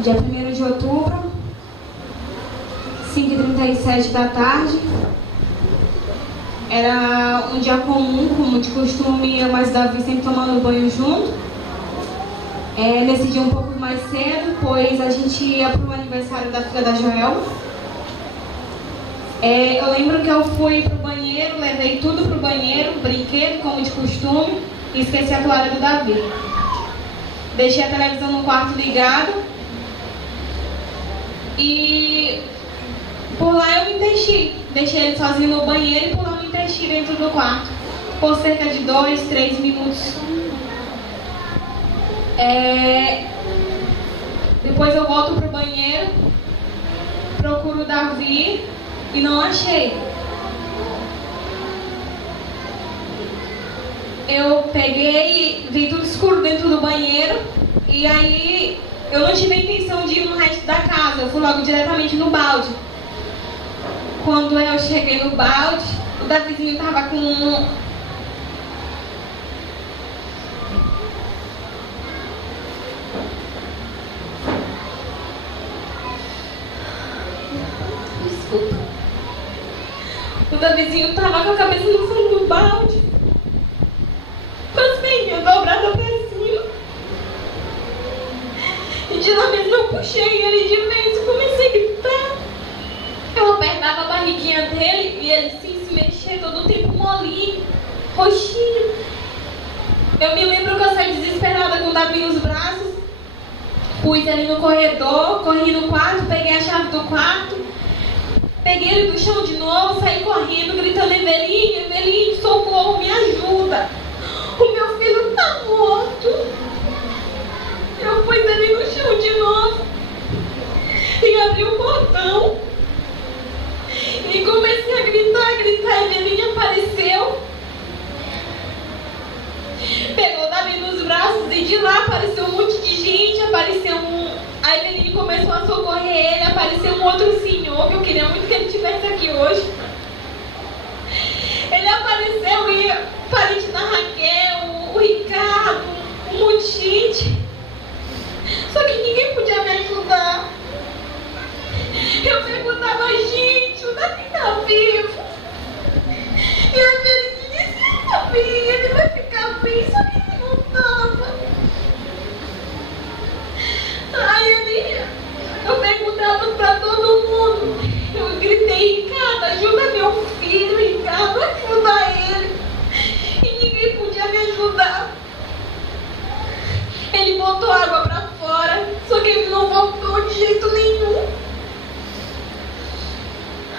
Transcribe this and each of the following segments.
dia 1º de outubro, 5h37 da tarde. Era um dia comum, como de costume, eu e Davi sempre tomando banho junto. Nesse dia um pouco mais cedo, pois a gente ia para o aniversário da filha da Joel. Eu lembro que eu fui pro banheiro, levei tudo pro banheiro, brinquedo, como de costume, e esqueci a toalha do Davi. Deixei a televisão no quarto ligado e por lá eu me entendi. Deixei ele sozinho no banheiro e por lá eu me entendi dentro do quarto, por cerca de 2, 3 minutos. Depois eu volto pro banheiro, procuro o Davi e não achei. Eu peguei, vi tudo escuro dentro do banheiro e aí eu não tive a intenção de ir no resto da casa, eu fui logo diretamente no balde. Quando eu cheguei no balde, o Davizinho estava com O Davizinho tava com a cabeça no fundo do balde, com as perninhas dobradas pra cima. E de lá mesmo eu puxei ele de vez e comecei a gritar. Eu apertava a barriguinha dele e ele sem se mexer, todo o tempo molinho, roxinho. Eu me lembro que eu saí desesperada com o Davi nos braços, pus ele no corredor, corri no quarto, peguei a chave do quarto, peguei ele do chão de novo, saí correndo, gritando: Eveline, Eveline, socorro, me ajuda. O meu filho tá morto. Eu pus ele no chão de novo e abri o portão e comecei a gritar. Eveline apareceu, pegou o Davi nos braços e de lá apareceu um monte de gente, A Eveline começou a socorrer ele, apareceu um outro senhor, que eu queria muito que ele estivesse aqui hoje. Ele apareceu e parente da Raquel, o Ricardo, um monte de gente. Só que ninguém podia me ajudar. Eu perguntava: gente, o Davi tá vivo? E a Eveline disse: ele tá bem, ele vai ficar bem, só que ele não tava. Aí eu perguntava pra todo mundo, eu gritei: Ricardo, ajuda meu filho, Ricardo, ajuda ele. E ninguém podia me ajudar. Ele botou água pra fora, só que ele não voltou de jeito nenhum.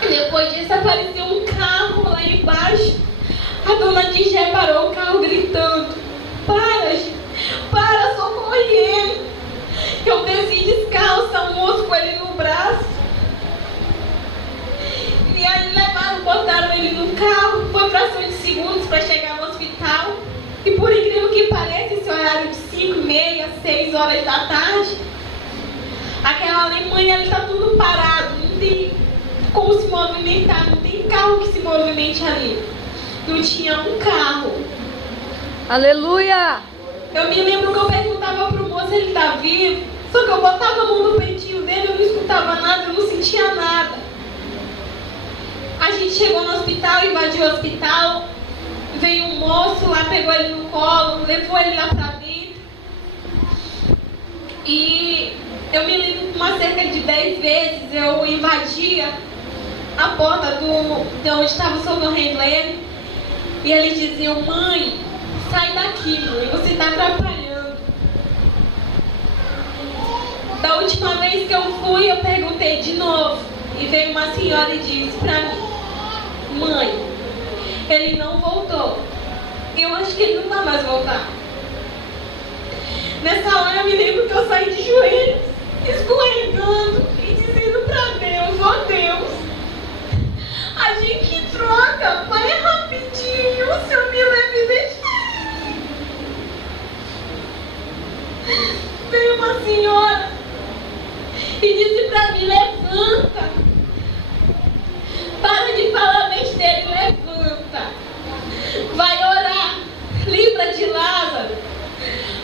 Depois disso apareceu um carro lá embaixo. A dona Digé parou o carro gritando: para, socorre ele. Eu desci descalça, um moço com ele no braço. E aí botaram ele no carro, foi fração de segundos para chegar no hospital. E por incrível que pareça, esse horário de 5h30, 6 horas da tarde, aquela Alemanha ali tá tudo parado, não tem como se movimentar, não tem carro que se movimente ali. Não tinha um carro. Aleluia! Eu me lembro que eu perguntava pro moço se ele tá vivo, só que eu botava a mão no peitinho dele, eu não escutava nada, eu não sentia nada. A gente chegou no hospital, invadiu o hospital, veio um moço lá, pegou ele no colo, levou ele lá pra dentro. E eu me lembro que umas cerca de 10 vezes eu invadia a porta de onde estava socorrendo ele. E eles diziam: mãe, sai daqui, mãe, você está atrapalhando. Da última vez que eu fui, eu perguntei de novo. E veio uma senhora e disse pra mim: mãe, ele não voltou. Eu acho que ele não vai mais voltar. Nessa hora eu me lembro que eu saí de joelhos, escorregando e dizendo pra Deus: ó Deus, a gente troca, vai rapidinho, o Senhor me leva e deixa. Veio uma senhora e disse pra mim: levanta, para de falar besteira e levanta, vai orar, livra de Lázaro.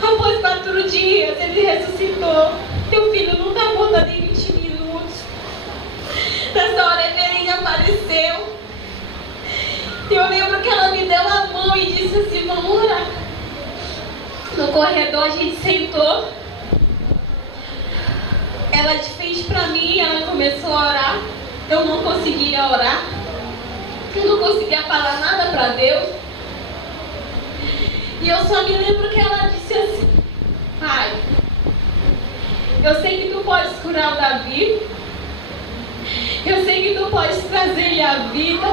Após 4 dias ele ressuscitou. Teu filho não está corredor, a gente sentou. Ela fez pra mim, ela começou a orar. Eu não conseguia orar. Eu não conseguia falar nada pra Deus. E eu só me lembro que ela disse assim: Pai, eu sei que tu podes curar o Davi. Eu sei que tu podes trazer ele à vida.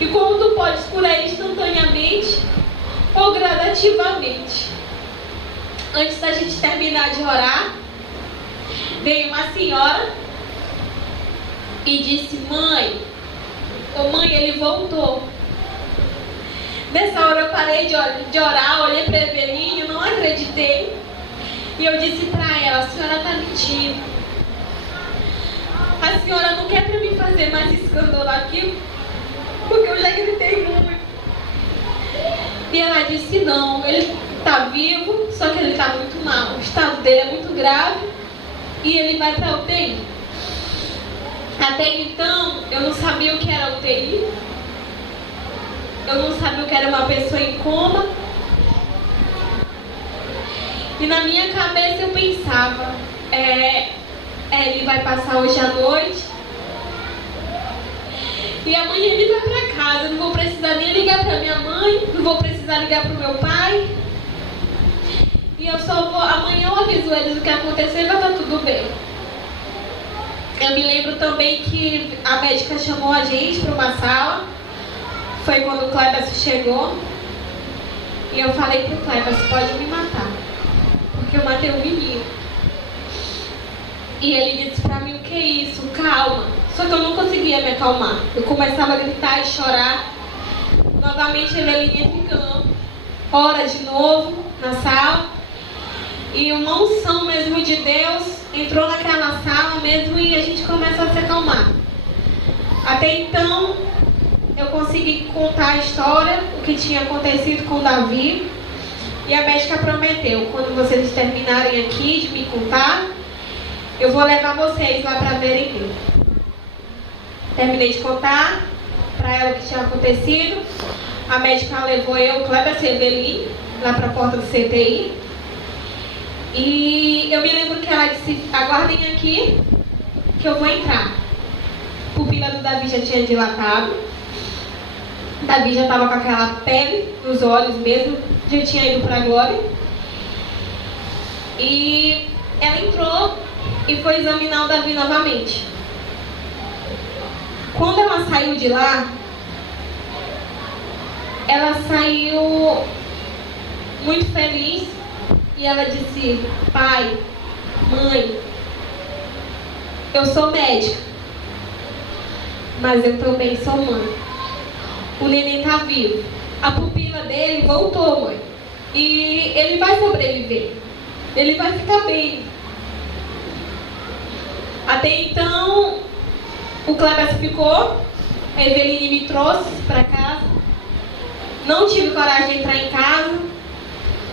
E como tu podes curar ele instantaneamente ou gradativamente. Antes da gente terminar de orar, veio uma senhora e disse: Mãe, ele voltou. Nessa hora eu parei de orar, olhei para Eveline, não acreditei. E eu disse para ela: a senhora está mentindo. A senhora não quer para mim fazer mais escândalo aqui, porque eu já gritei muito. E ela disse: não, ele está vivo, só que ele está muito mal. O estado dele é muito grave e ele vai para a UTI. Até então, eu não sabia o que era UTI. Eu não sabia o que era uma pessoa em coma. E na minha cabeça eu pensava: ele vai passar hoje à noite. E amanhã ele vai para casa. Eu não vou precisar nem ligar para minha mãe. Não vou precisar ligar para o meu pai. E eu só vou... Amanhã eu aviso eles o que aconteceu e vai estar tudo bem. Eu me lembro também que a médica chamou a gente para uma sala. Foi quando o Cleberson chegou. E eu falei pro Cleberson: pode me matar, porque eu matei um menino. E ele disse pra mim: o que é isso? Calma. Só que eu não conseguia me acalmar. Eu começava a gritar e chorar. Novamente a Eveline entra em campo. Ora de novo na sala. E uma unção mesmo de Deus entrou naquela sala mesmo e a gente começa a se acalmar. Até então eu consegui contar a história, o que tinha acontecido com o Davi. E a médica prometeu: quando vocês terminarem aqui de me contar, eu vou levar vocês lá para verem ele. Terminei de contar para ela o que tinha acontecido. A médica levou eu, Cleberson e Eveline, lá para a porta do CTI. E eu me lembro que ela disse: aguardem aqui, que eu vou entrar. A pupila do Davi já tinha dilatado. Davi já estava com aquela pele nos olhos mesmo, já tinha ido para a glória. E ela entrou e foi examinar o Davi novamente. Quando ela saiu de lá, ela saiu muito feliz e ela disse: pai, mãe, eu sou médica, mas eu também sou mãe. O neném está vivo. A pupila dele voltou, mãe. E ele vai sobreviver. Ele vai ficar bem. Até então, o Cleberson ficou. A Eveline me trouxe para casa. Não tive coragem de entrar em casa.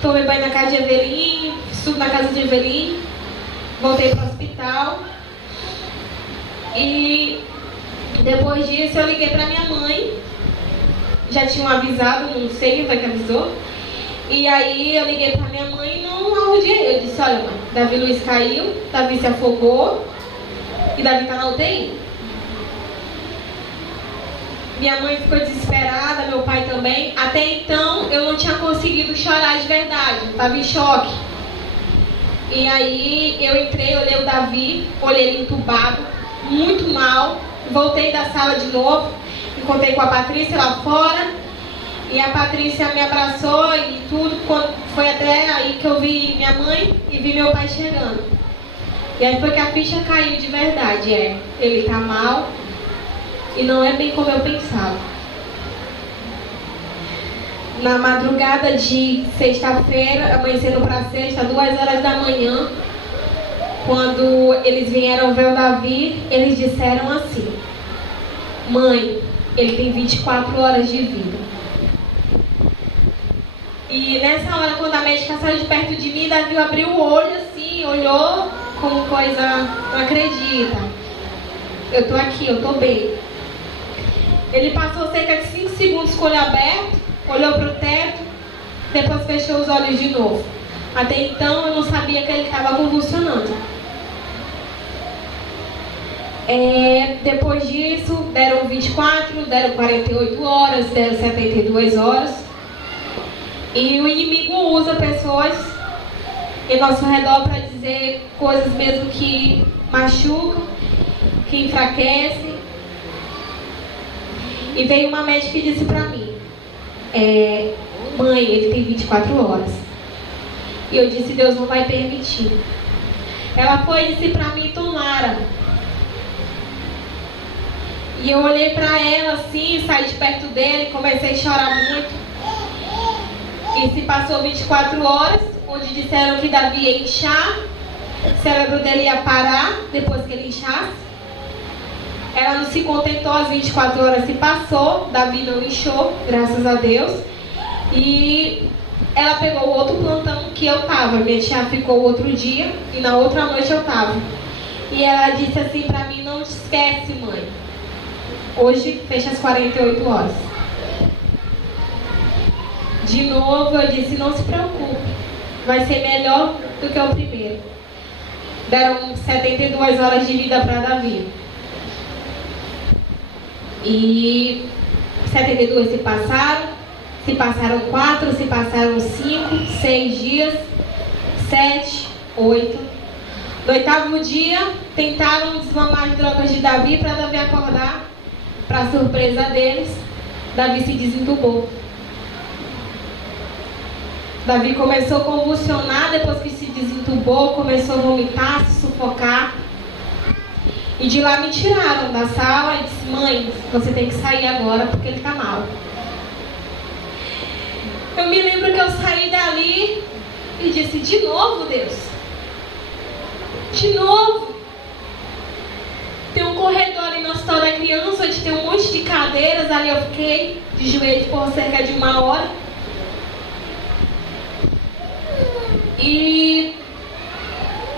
Tomei banho na casa de Eveline. Estudo na casa de Eveline. Voltei para o hospital. E depois disso eu liguei para minha mãe. Já tinham avisado, não sei quem foi que avisou. E aí eu liguei pra minha mãe e não arrudiei. Eu disse: olha, mãe, Davi Luiz caiu, Davi se afogou e Davi tá na UTI. Minha mãe ficou desesperada, meu pai também. Até então eu não tinha conseguido chorar de verdade, eu tava em choque. E aí eu entrei, olhei o Davi, olhei ele entubado, muito mal. Voltei da sala de novo. Encontrei com a Patrícia lá fora. E a Patrícia me abraçou e tudo. Foi até aí que eu vi minha mãe e vi meu pai chegando. E aí foi que a ficha caiu de verdade. Ele tá mal e não é bem como eu pensava. Na madrugada de sexta-feira, amanhecendo para sexta, 2h da manhã, quando eles vieram ver o Davi, eles disseram assim: mãe, ele tem 24 horas de vida. E nessa hora, quando a médica saiu de perto de mim, Davi abriu o olho assim, olhou como coisa: não acredita, eu tô aqui, eu tô bem. Ele passou cerca de 5 segundos com o olho aberto, olhou pro teto depois fechou os olhos de novo. Até então eu não sabia que ele estava convulsionando. Depois disso, deram 24, deram 48 horas, deram 72 horas. E o inimigo usa pessoas em nosso redor para dizer coisas mesmo que machucam, que enfraquecem. E veio uma médica e disse para mim, mãe, ele tem 24 horas. E eu disse, Deus não vai permitir. Ela foi e disse para mim, tomara. E eu olhei para ela assim, saí de perto dele, comecei a chorar muito. E se passou 24 horas, onde disseram que Davi ia inchar, o cérebro dele ia parar depois que ele inchasse. Ela não se contentou, as 24 horas se passou, Davi não inchou, graças a Deus. E ela pegou o outro plantão que eu estava. Minha tia ficou outro dia e na outra noite eu estava. E ela disse assim para mim, não te esquece, mãe. Hoje fecha as 48 horas. De novo eu disse, não se preocupe, vai ser melhor do que o primeiro. Deram 72 horas de vida para Davi. E 72 se passaram 4, se passaram 5, 6 dias, 7, 8. No 8º dia, tentaram desmamar as drogas de Davi para Davi acordar. Para surpresa deles, Davi se desentubou. Davi começou a convulsionar, depois que se desentubou, começou a vomitar, se sufocar. E de lá me tiraram da sala e disse, mãe, você tem que sair agora porque ele está mal. Eu me lembro que eu saí dali e disse, de novo, Deus? De novo? Tem um corredor ali no hospital da criança, onde tem um monte de cadeiras, ali eu fiquei de joelhos por cerca de 1 hora. E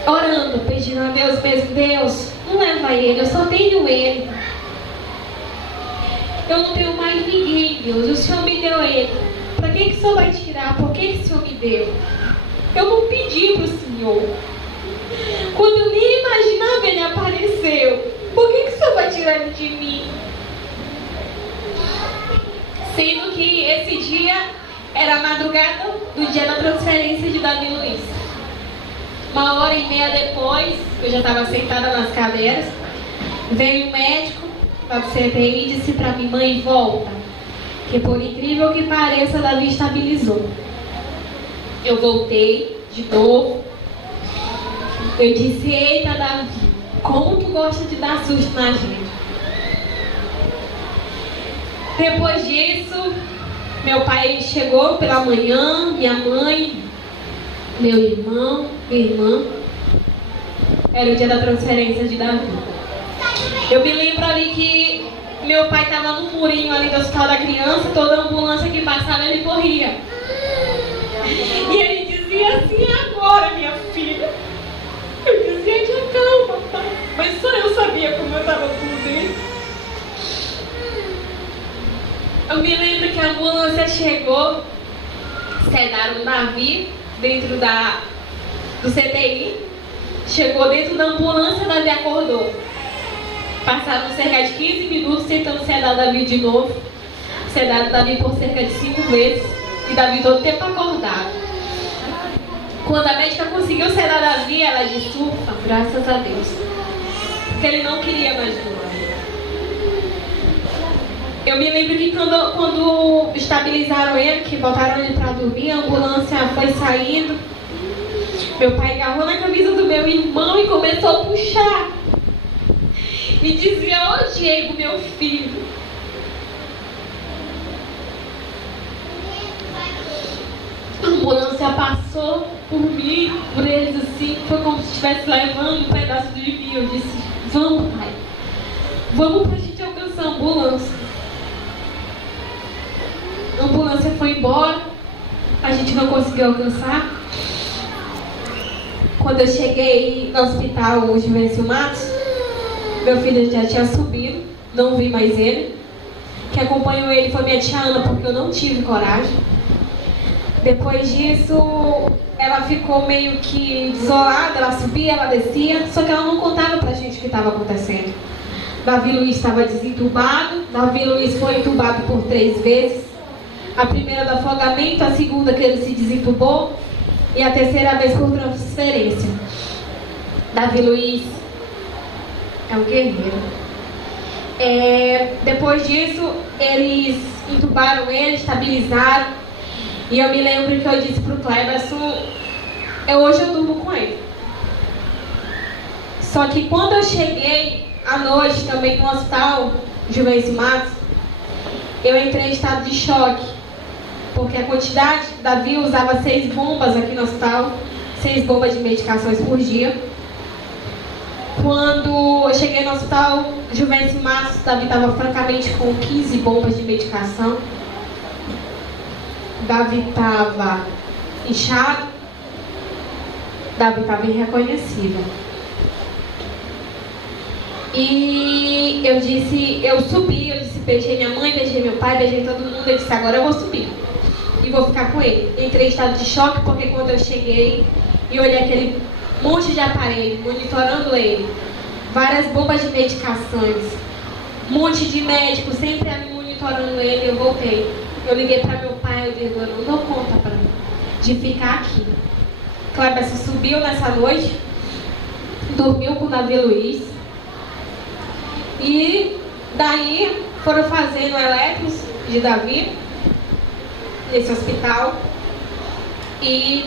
orando, pedindo a Deus mesmo, Deus, não leva ele, eu só tenho ele. Eu não tenho mais ninguém, Deus, o Senhor me deu ele. Para que o Senhor vai tirar? Por que o Senhor me deu? Eu não pedi para o Senhor. Quando eu nem imaginava, ele apareceu. Por que o Senhor vai tirar ele de mim? Sendo que esse dia era a madrugada do dia da transferência de Davi Luiz. 1h30 depois, eu já estava sentada nas cadeiras, veio um médico da CTI e disse para mim, mãe, volta. Que por incrível que pareça, Davi estabilizou. Eu voltei de novo. Eu disse, eita Davi, como tu gosta de dar susto na gente. Depois disso, meu pai chegou pela manhã, minha mãe, meu irmão, minha irmã. Era o dia da transferência de Davi. Eu me lembro ali que meu pai estava no murinho ali do hospital da criança, toda ambulância que passava ele corria. E ele dizia assim, agora minha filha. Eu dizia, te acalma, pai. Mas só eu sabia como eu estava por dentro. Eu me lembro que a ambulância chegou, sedaram o Davi dentro do CTI. Chegou dentro da ambulância, Davi acordou. Passaram cerca de 15 minutos tentando sedar o Davi de novo. Sedaram o Davi por cerca de 5 vezes. E Davi todo o tempo acordado. Quando a médica conseguiu sedar Davi, ela disse, ufa, graças a Deus. Porque ele não queria mais dor. Eu me lembro que quando estabilizaram ele, que botaram ele para dormir, a ambulância foi saindo. Meu pai agarrou na camisa do meu irmão e começou a puxar. E dizia, ô Diego, meu filho. A ambulância passou por mim, por eles assim, foi como se estivesse levando um pedaço de mim. Eu disse, vamos pai, vamos pra gente alcançar a ambulância. A ambulância foi embora, a gente não conseguiu alcançar. Quando eu cheguei no hospital Juvencio Matos, meu filho já tinha subido, não vi mais ele. Quem acompanhou ele foi minha tia Ana, porque eu não tive coragem. Depois disso, ela ficou meio que desolada, ela subia, ela descia, só que ela não contava pra gente o que estava acontecendo. Davi Luiz estava desentubado, Davi Luiz foi entubado por 3 vezes. A primeira do afogamento, a segunda que ele se desentubou e a terceira vez por transferência. Davi Luiz é um guerreiro. Depois disso, eles entubaram ele, estabilizaram. E eu me lembro que eu disse pro Cleberson, hoje eu durmo com ele. Só que quando eu cheguei à noite também no hospital Juvencio Matos, eu entrei em estado de choque. Porque a quantidade, Davi usava 6 bombas aqui no hospital, 6 bombas de medicações por dia. Quando eu cheguei no hospital Juvencio Matos, Davi estava francamente com 15 bombas de medicação. Davi estava inchado. Davi estava irreconhecível. E eu subi, beijei minha mãe, beijei meu pai, beijei todo mundo. Eu disse, agora eu vou subir e vou ficar com ele. Entrei em estado de choque porque quando eu cheguei e olhei aquele monte de aparelho monitorando ele, várias bombas de medicações, um monte de médicos sempre ali monitorando ele, eu voltei. Eu liguei para meu pai, eu digo, eu não dou conta de ficar aqui. Cleberson subiu nessa noite, dormiu com o Davi Luiz. E daí foram fazendo eletros de Davi nesse hospital. E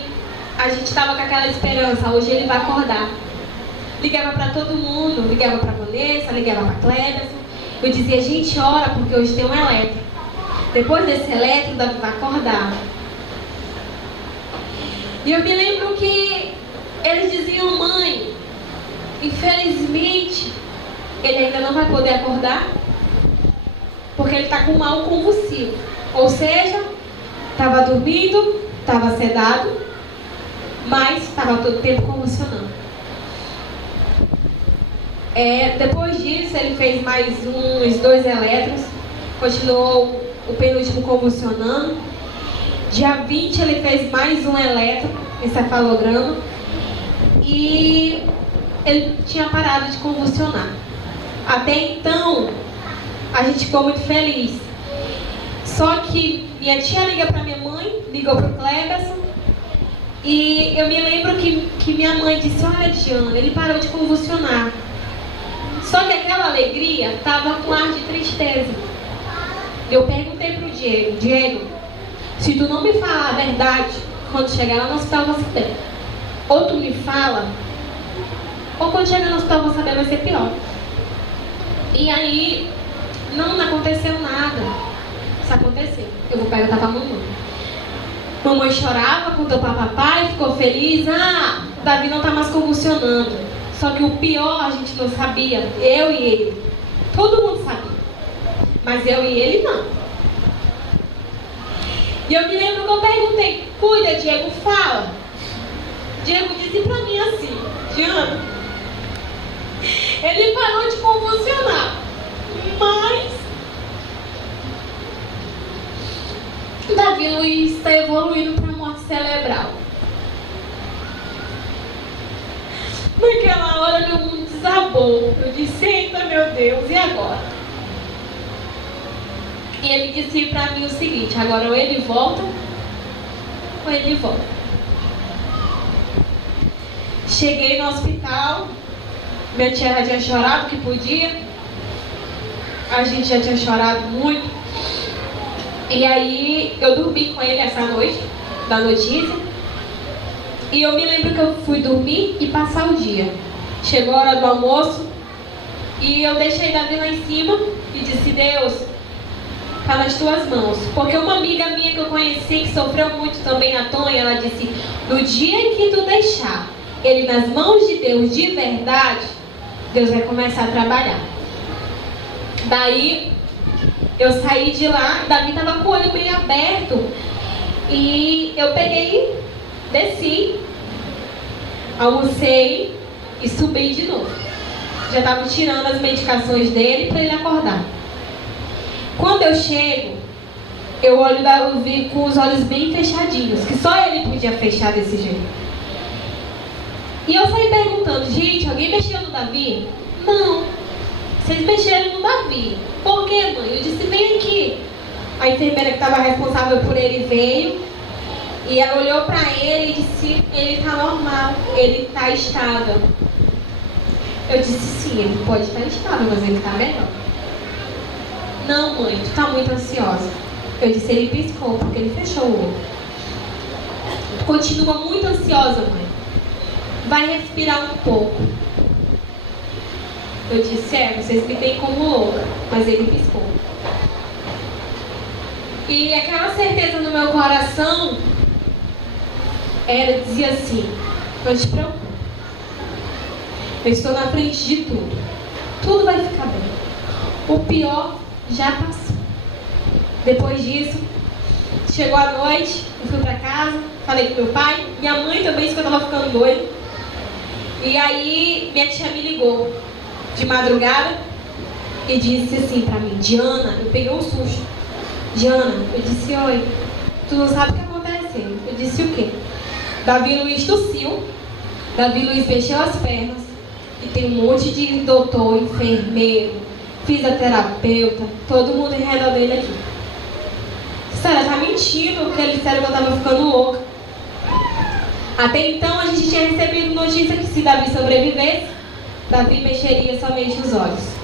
a gente estava com aquela esperança, hoje ele vai acordar. Ligava para todo mundo, ligava para Vanessa, ligava para Cleberson. Eu dizia, gente, ora, porque hoje tem um eletro. Depois desse eletro, Davi vai acordar. E eu me lembro que eles diziam, mãe, infelizmente, ele ainda não vai poder acordar, porque ele está com mal convulsivo. Ou seja, estava dormindo, estava sedado, mas estava todo o tempo convulsionando. Depois disso, ele fez mais uns 2 eletros, continuou o penúltimo convulsionando. Dia 20 ele fez mais um eletroencefalograma e ele tinha parado de convulsionar. Até então, a gente ficou muito feliz. Só que minha tia liga para minha mãe, ligou para o Cleberson, e eu me lembro que minha mãe disse, olha, Diana, ele parou de convulsionar. Só que aquela alegria estava com ar de tristeza. Eu perguntei para o Diego, se tu não me falar a verdade, quando chegar lá no hospital você tem. Ou tu me fala, ou quando chegar no hospital você saber vai ser pior. E aí, não aconteceu nada. Isso aconteceu. Eu vou perguntar para a mamãe. Mamãe chorava, contou para papai, ficou feliz. O Davi não está mais convulsionando. Só que o pior a gente não sabia. Eu e ele. Todo mundo sabia. Mas eu e ele não. E eu me lembro que eu perguntei, cuida, Diego, fala. Diego disse pra mim assim, Diana, ele parou de convulsionar, mas Davi Luiz está evoluindo para morte cerebral. Naquela hora meu mundo desabou. Eu disse, eita meu Deus, e agora? E ele disse pra mim o seguinte, agora ou ele volta, ou ele volta. Cheguei no hospital, minha tia já tinha chorado que podia, a gente já tinha chorado muito. E aí eu dormi com ele essa noite, da notícia. E eu me lembro que eu fui dormir e passar o dia. Chegou a hora do almoço e eu deixei Davi lá em cima e disse, Deus, está nas tuas mãos. Porque uma amiga minha que eu conheci, que sofreu muito também, a Tonha, ela disse, no dia que tu deixar ele nas mãos de Deus de verdade, Deus vai começar a trabalhar. Daí eu saí de lá, Davi estava com o olho meio aberto. E eu peguei, desci, almocei e subi de novo. Já estava tirando as medicações dele para ele acordar. Quando eu chego, eu vi com os olhos bem fechadinhos, que só ele podia fechar desse jeito. E eu saí perguntando, gente, alguém mexeu no Davi? Não, vocês mexeram no Davi. Por quê, mãe? Eu disse, vem aqui. A enfermeira que estava responsável por ele veio e ela olhou para ele e disse, ele está normal, ele está estável. Eu disse, sim, ele pode estar estável, mas ele está melhor. Não, mãe, tu está muito ansiosa. Eu disse, ele piscou, porque ele fechou o olho. Tu continua muito ansiosa, mãe. Vai respirar um pouco. Eu disse, vocês me veem como louca, mas ele piscou. E aquela certeza no meu coração dizia assim, não te preocupe. Eu estou na frente de tudo. Tudo vai ficar bem. O pior já passou. Depois disso, chegou a noite, eu fui pra casa, falei com meu pai, minha mãe também disse que eu tava ficando doida. E aí minha tia me ligou de madrugada e disse assim pra mim, Diana, eu peguei um susto. Diana, eu disse, oi, tu não sabe o que aconteceu? Eu disse o quê? Davi Luiz tossiu, Davi Luiz mexeu as pernas e tem um monte de doutor, enfermeiro, fisioterapeuta, todo mundo em redor dele aqui. Sério, tá mentindo, porque eles disseram que eu tava ficando louca. Até então a gente tinha recebido notícia que se Davi sobrevivesse, Davi mexeria somente os olhos.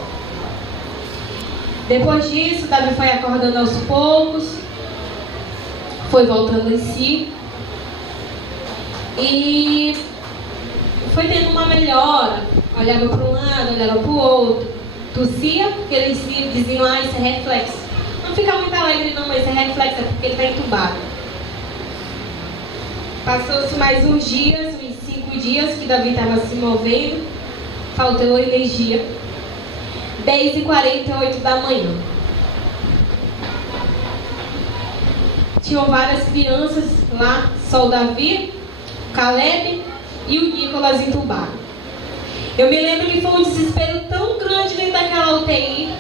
Depois disso, Davi foi acordando aos poucos, foi voltando em si e foi tendo uma melhora. Olhava para um lado, olhava para o outro, tossia, porque eles diziam, isso é reflexo. Não fica muito alegre não, mas isso é reflexo, é porque ele está entubado. Passou-se mais uns dias, uns 5 dias que Davi estava se movendo, faltou energia. 10h48 da manhã. Tinham várias crianças lá, só o Davi, o Caleb e o Nicolas entubados. Eu me lembro que foi um desespero tão grande dentro daquela UTI.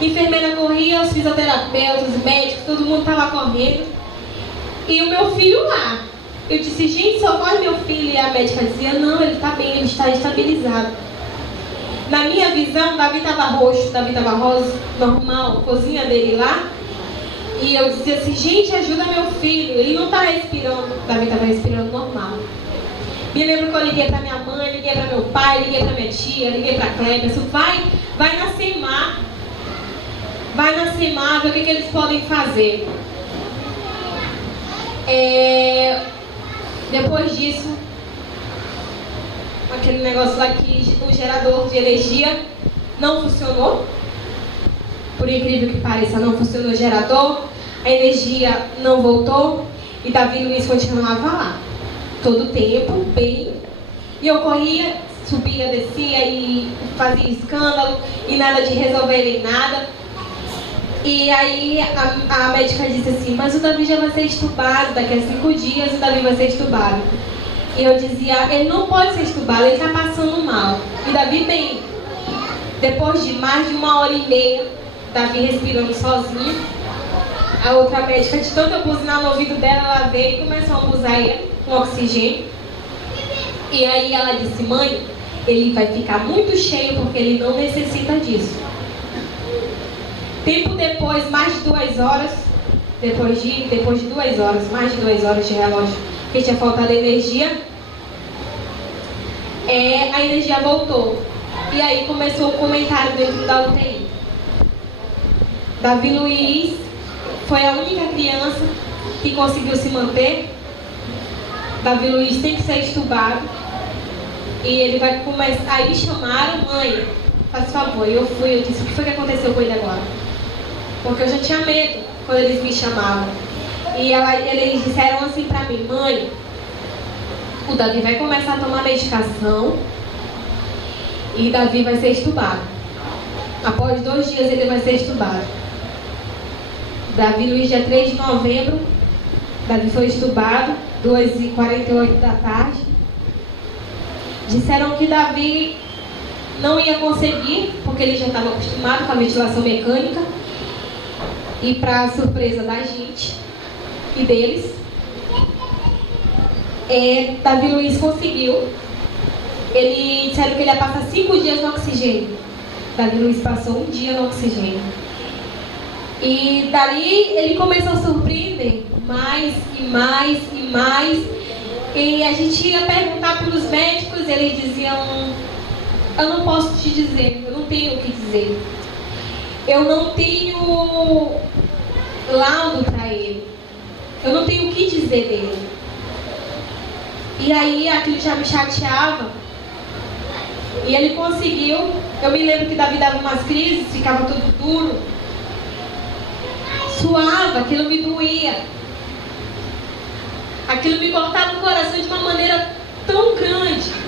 A enfermeira corria, os fisioterapeutas, os médicos, todo mundo estava correndo. E o meu filho lá. Eu disse, gente, socorre meu filho. E a médica dizia, não, ele está bem, ele está estabilizado. Na minha visão, Davi estava roxo, Davi estava rosa, normal, cozinha dele lá. E eu dizia assim, gente, ajuda meu filho, ele não está respirando. Davi estava respirando normal. Me lembro que eu liguei para minha mãe, liguei para meu pai, liguei para minha tia, liguei para a Cléber. Vai na CEMAR. Vai na CEMAR, ver o que eles podem fazer. Depois disso, aquele negócio lá que o gerador de energia não funcionou. Por incrível que pareça, não funcionou o gerador. A energia não voltou. E Davi Luiz continuava lá. Todo o tempo, bem. E eu corria, subia, descia e fazia escândalo. E nada de resolverem nada. E aí a médica disse assim, mas o Davi já vai ser estubado. Daqui a 5 dias o Davi vai ser estubado. E eu dizia, ele não pode ser estubado, ele está passando mal. E Davi bem. Depois de mais de 1h30, Davi respirando sozinho. A outra médica, de tanto eu buzinar no ouvido dela, ela veio e começou a abusar ele com oxigênio. E aí ela disse, mãe, ele vai ficar muito cheio porque ele não necessita disso. Tempo depois, mais de 2 horas, depois de 2 horas, mais de 2 horas de relógio, que tinha faltado energia, a energia voltou. E aí começou o comentário dentro da UTI. Davi Luiz foi a única criança que conseguiu se manter. Davi Luiz tem que ser estubado. E ele vai começar. Aí me chamaram, mãe, faz favor. Eu fui, eu disse, o que foi que aconteceu com ele agora? Porque eu já tinha medo quando eles me chamavam. E eles disseram assim pra mim, mãe, o Davi vai começar a tomar medicação e Davi vai ser estubado. Após 2 dias ele vai ser estubado. Davi Luiz, dia 3 de novembro, Davi foi estubado, 2h48 da tarde. Disseram que Davi não ia conseguir, porque ele já estava acostumado com a ventilação mecânica. E para surpresa da gente e deles, Davi Luiz conseguiu. Ele disseram que ele ia passar 5 dias no oxigênio. Davi Luiz passou 1 dia no oxigênio. E dali ele começou a surpreender mais e mais e mais. E a gente ia perguntar para os médicos, eles diziam: eu não posso te dizer, eu não tenho o que dizer. Eu não tenho laudo para ele. Eu não tenho o que dizer dele. E aí aquilo já me chateava. E ele conseguiu. Eu me lembro que Davi dava umas crises, ficava tudo duro. Suava, aquilo me doía. Aquilo me cortava o coração de uma maneira tão grande.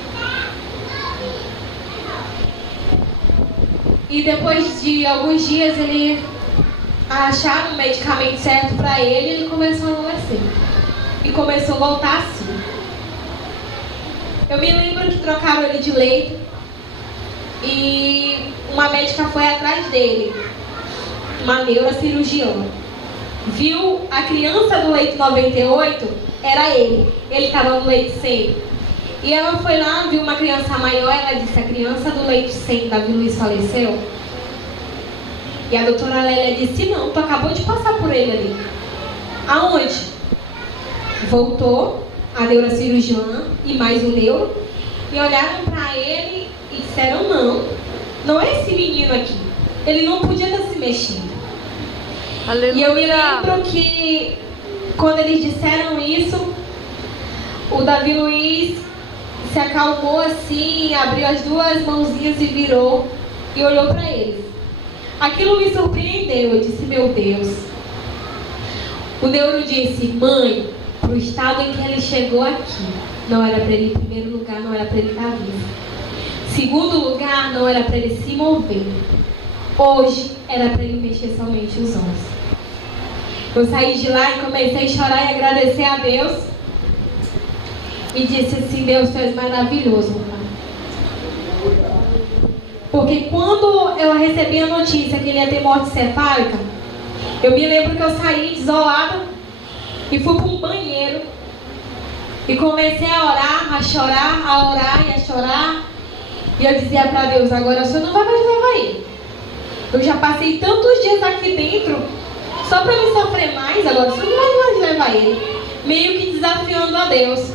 E depois de alguns dias ele acharam o medicamento certo para ele, e ele começou a adoecer. E começou a voltar assim. Eu me lembro que trocaram ele de leito e uma médica foi atrás dele, uma neurocirurgiã. Viu a criança do leito 98, era ele. Ele estava no leito 100. E ela foi lá, viu uma criança maior, ela disse: a criança do leito 100, Davi Luiz, faleceu? E a doutora Lélia disse: não, tu acabou de passar por ele ali. Aonde? Voltou a neurocirurgiã e mais o neuro e olharam para ele e disseram: não é esse menino aqui. Ele não podia estar se mexendo. Aleluia. E eu me lembro que quando eles disseram isso, o Davi Luiz se acalmou assim, abriu as 2 mãozinhas e virou e olhou para eles. Aquilo me surpreendeu. Eu disse: meu Deus. O neuro disse: mãe, para o estado em que ele chegou aqui, não era para ele, em primeiro lugar, não era para ele estar vivo. Segundo lugar, não era para ele se mover. Hoje era para ele mexer somente os ossos. Eu saí de lá e comecei a chorar e agradecer a Deus. E disse assim: Deus, tu és maravilhoso, pai. Porque quando eu recebi a notícia que ele ia ter morte cefálica, eu me lembro que eu saí desolada e fui para um banheiro e comecei a orar, a chorar, a orar e a chorar. E eu dizia para Deus: agora o Senhor não vai mais levar ele. Eu já passei tantos dias aqui dentro só para me sofrer mais, agora o Senhor não vai mais levar ele. Meio que desafiando a Deus.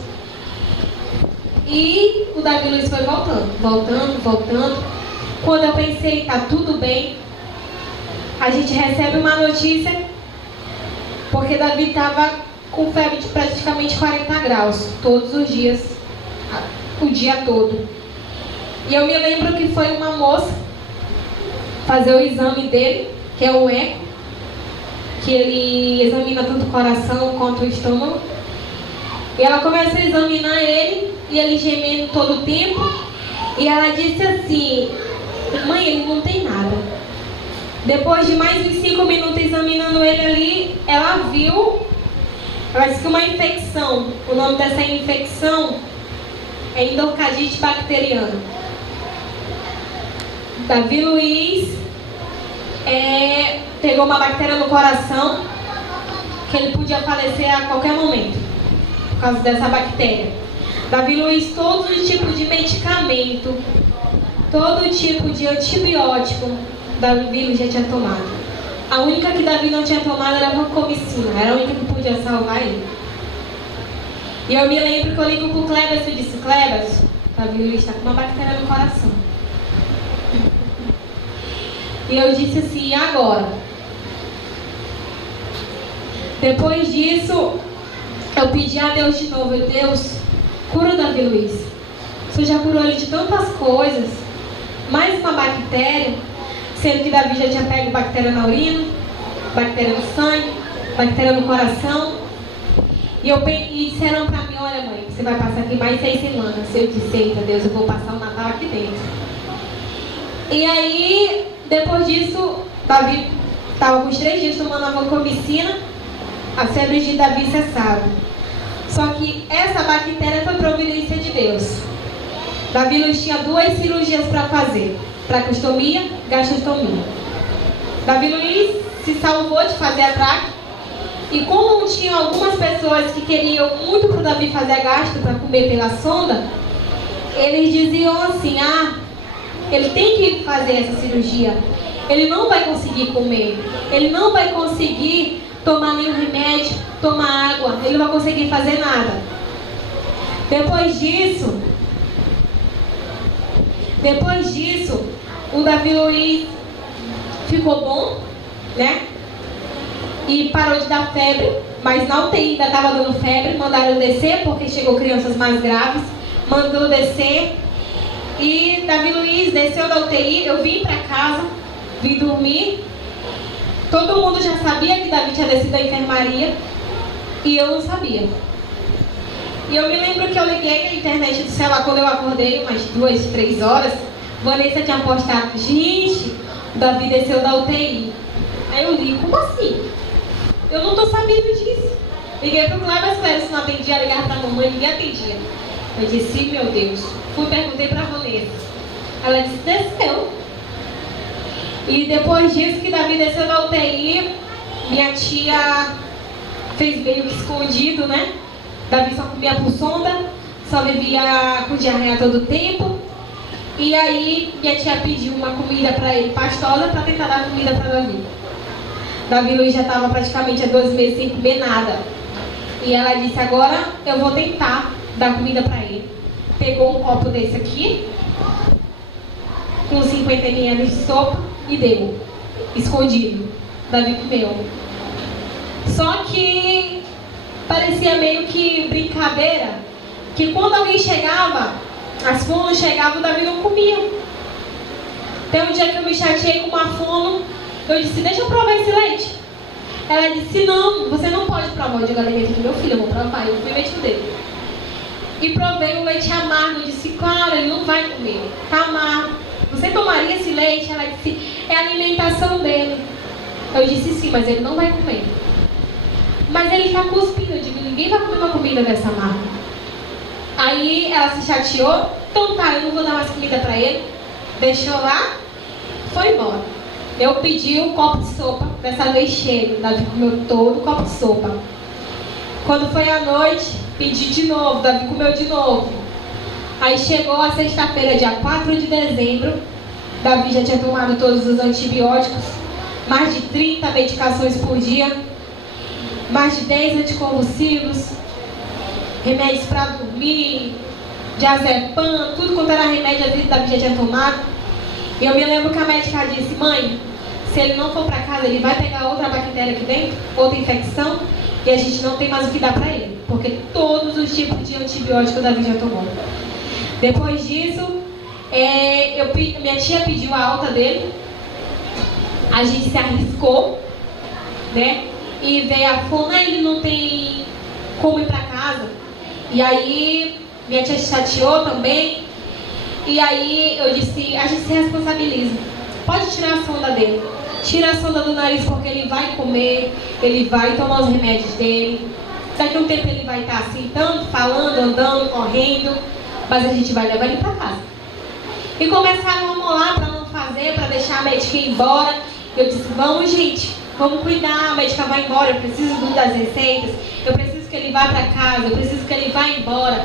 E o Davi Luiz foi voltando. Quando eu pensei, tá tudo bem, a gente recebe uma notícia, porque Davi estava com febre de praticamente 40 graus, todos os dias, o dia todo. E eu me lembro que foi uma moça fazer o exame dele, que é o eco, que ele examina tanto o coração quanto o estômago. E ela começa a examinar ele, e ele gemendo todo o tempo. E ela disse assim: mãe, ele não tem nada. Depois de mais uns 5 minutos examinando ele ali, ela viu, ela disse que uma infecção. O nome dessa infecção é endocardite bacteriana. Davi Luiz pegou uma bactéria no coração, que ele podia falecer a qualquer momento por causa dessa bactéria. Davi Luiz, todo tipo de medicamento, todo tipo de antibiótico, Davi Luiz já tinha tomado. A única que Davi não tinha tomado era a vancomicina, era a única que podia salvar ele. E eu me lembro que eu ligo pro Cleberson e disse: Cleberson, Davi Luiz está com uma bactéria no coração. E eu disse assim: e agora? Depois disso, eu pedi a Deus de novo: Deus, cura o Davi Luiz. O Senhor já curou ele de tantas coisas, mais uma bactéria, sendo que Davi já tinha pego bactéria na urina, bactéria no sangue, bactéria no coração. E disseram para mim: olha, mãe, você vai passar aqui mais 6 semanas. Eu disse: eita Deus, eu vou passar o Natal aqui dentro. E aí, depois disso, Davi estava com uns 3 dias tomando a vancomicina, as febres de Davi cessaram. Só que essa bactéria foi providência de Deus. Davi Luiz tinha 2 cirurgias para fazer: tracostomia, gastrostomia. Davi Luiz se salvou de fazer atraque. E como tinha algumas pessoas que queriam muito para o Davi fazer gasto para comer pela sonda, eles diziam assim: ele tem que fazer essa cirurgia, ele não vai conseguir comer, ele não vai conseguir tomar nenhum remédio, tomar água, ele não vai conseguir fazer nada. Depois disso, o Davi Luiz ficou bom, né? E parou de dar febre, mas na UTI ainda estava dando febre, mandaram descer, porque chegou crianças mais graves, mandou descer. E Davi Luiz desceu da UTI, eu vim para casa, vim dormir. Todo mundo já sabia que Davi tinha descido da enfermaria, e eu não sabia. E eu me lembro que eu liguei na internet do celular quando eu acordei, umas 2, 3 horas. Vanessa tinha postado: gente, o Davi desceu da UTI. Aí eu li: como assim? Eu não tô sabendo disso. Liguei pro Cleber, se não atendia, ligava pra mamãe, ninguém atendia. Eu disse: meu Deus. Perguntei pra Vanessa. Ela disse: desceu. E depois disso que Davi desceu da UTI, minha tia fez meio que escondido, né? Davi só comia por sonda, só vivia com diarreia todo o tempo. E aí minha tia pediu uma comida para ele, pastosa, para tentar dar comida para Davi. Davi Luiz já estava praticamente há 2 meses sem comer nada. E ela disse: agora eu vou tentar dar comida para ele. Pegou um copo desse aqui, com 50 ml de sopa, e deu, escondido. Davi comeu. Só que parecia meio que brincadeira, que quando alguém chegava, as fonos chegavam, o Davi não comia. Tem um dia que eu me chateei com uma fono, eu disse: deixa eu provar esse leite. Ela disse: não, você não pode provar. Eu digo: alimento do meu filho, eu vou provar. Eu fui leite dele. E provei um leite amargo. Eu disse: claro, ele não vai comer, tá amargo. Você tomaria esse leite? Ela disse: é a alimentação dele. Eu disse: sim, mas ele não vai comer. Mas ele está cuspindo. Eu digo: ninguém vai comer uma comida dessa marca. Aí ela se chateou. Então tá, eu não vou dar mais comida para ele. Deixou lá, foi embora. Eu pedi um copo de sopa, dessa vez cheio. Davi comeu todo o copo de sopa. Quando foi à noite, pedi de novo. Davi comeu de novo. Aí chegou a sexta-feira, dia 4 de dezembro. Davi já tinha tomado todos os antibióticos, mais de 30 medicações por dia, mais de 10 anticonvulsivos, remédios para dormir, diazepam, tudo quanto era remédio, Davi já tinha tomado. E eu me lembro que a médica disse: mãe, se ele não for para casa, ele vai pegar outra bactéria aqui dentro, outra infecção, e a gente não tem mais o que dar para ele, porque todos os tipos de antibiótico o Davi já tomou. Depois disso, minha tia pediu a alta dele, a gente se arriscou, né? E veio a fono: ele não tem como ir para casa. E aí minha tia se chateou também. E aí eu disse: a gente se responsabiliza. Pode tirar a sonda dele. Tira a sonda do nariz, porque ele vai comer, ele vai tomar os remédios dele. Daqui a um tempo ele vai estar assim, tanto falando, andando, correndo. Mas a gente vai levar ele para casa. E começaram a molar para não fazer, para deixar a médica ir embora. Eu disse: vamos, gente, vamos cuidar. A médica vai embora, eu preciso das receitas, eu preciso que ele vá para casa, eu preciso que ele vá embora.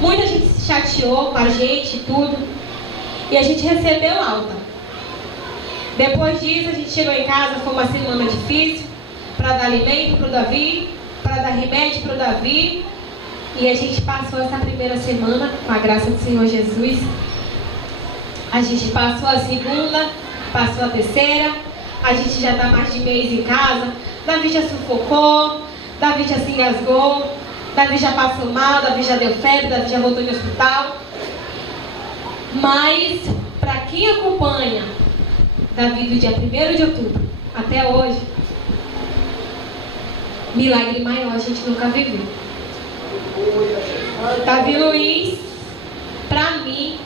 Muita gente se chateou com a gente e tudo. E a gente recebeu alta. Depois disso, a gente chegou em casa, foi uma semana difícil, para dar alimento para o Davi, para dar remédio para o Davi. E a gente passou essa primeira semana, com a graça do Senhor Jesus. A gente passou a segunda, passou a terceira. A gente já está mais de mês em casa. Davi já sufocou, Davi já se engasgou, Davi já passou mal, Davi já deu febre, Davi já voltou de hospital. Mas, para quem acompanha Davi do dia 1º de outubro até hoje, milagre maior a gente nunca viveu. Davi Luiz, para mim,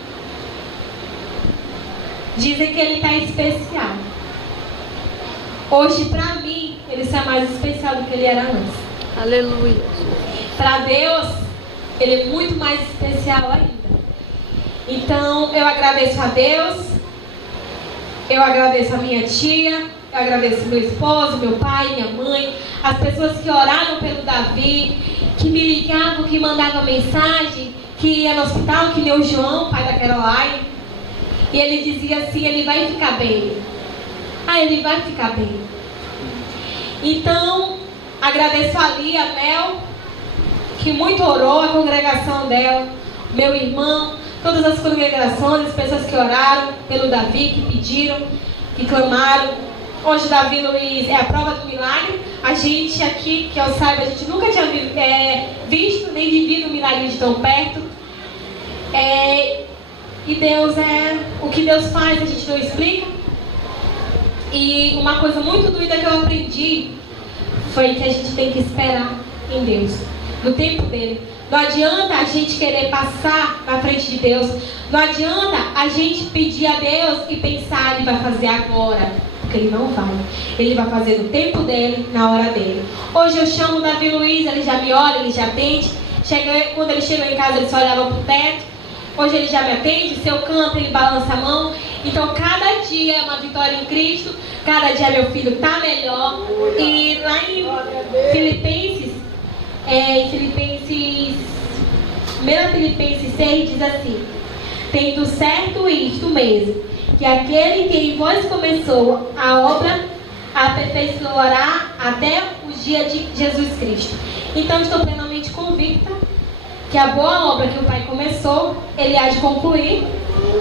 dizem que ele está especial. Hoje, para mim, ele está mais especial do que ele era antes. Aleluia. Para Deus, ele é muito mais especial ainda. Então, eu agradeço a Deus, eu agradeço a minha tia, Eu agradeço meu esposo, meu pai, minha mãe, as pessoas que oraram pelo Davi, que me ligavam, que mandavam mensagem, que ia no hospital, que nem o João, pai da Caroline. E ele dizia assim, ele vai ficar bem. Ele vai ficar bem. Então, agradeço ali a Mel, que muito orou, a congregação dela, meu irmão, todas as congregações, as pessoas que oraram pelo Davi, que pediram, que clamaram. Hoje Davi Luiz é a prova do milagre. A gente aqui, que eu saiba, a gente nunca tinha visto nem vivido um milagre de tão perto. E Deus o que Deus faz, a gente não explica. E uma coisa muito doida que eu aprendi foi que a gente tem que esperar em Deus, no tempo dele. Não adianta a gente querer passar na frente de Deus. Não adianta a gente pedir a Deus e pensar, ele vai fazer agora. Porque ele não vai. Ele vai fazer no tempo dele, na hora dele. Hoje eu chamo o Davi Luiz, ele já me olha, ele já atende. Quando ele chegou em casa, ele só olhava para o teto. Hoje ele já me atende. Se eu canto, ele balança a mão. Então cada dia é uma vitória em Cristo. Cada dia meu filho está melhor. E lá em Filipenses 1 Filipenses 6 diz assim: tendo certo isto mesmo, que aquele que em vós começou a obra aperfeiçoará até o dia de Jesus Cristo. Então estou plenamente convicta que a boa obra que o Pai começou, ele há de concluir.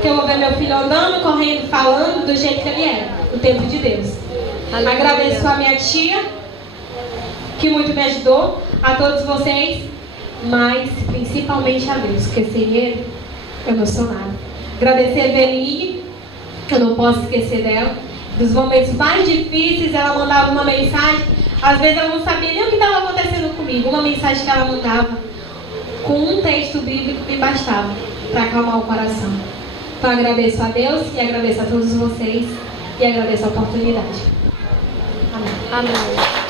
Que eu vou ver meu filho andando, correndo, falando do jeito que ele é, no tempo de Deus. Aleluia. Agradeço a minha tia, que muito me ajudou, a todos vocês, mas principalmente a Deus, porque sem ele eu não sou nada. Agradecer a Eveline, eu não posso esquecer dela. Dos momentos mais difíceis, ela mandava uma mensagem. Às vezes eu não sabia nem o que estava acontecendo comigo. Uma mensagem que ela mandava com um texto bíblico me bastava para acalmar o coração. Então agradeço a Deus e agradeço a todos vocês e agradeço a oportunidade. Amém. Amém.